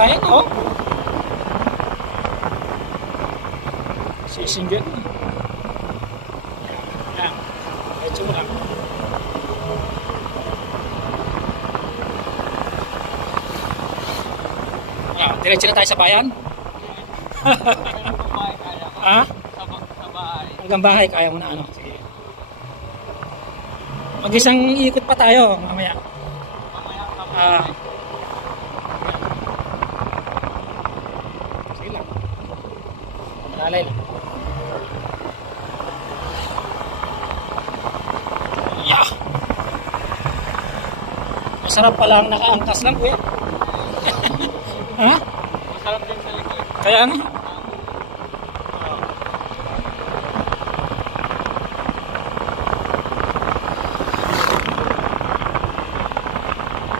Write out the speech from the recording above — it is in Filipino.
Ayan, oh. Sisinggan. Yan. Medyo mo lang. Diretso na tayo sa bayan. Ha? Sa bahay. Hanggang bahay, kaya mo na ano. Sige. Mag-isang ikot pa tayo mamaya. Sige lang. Malalay lang. Yeah. Masarap pala ang nakaangkas lang, kuya. Ha? Masarap din sa likod. Kaya nga.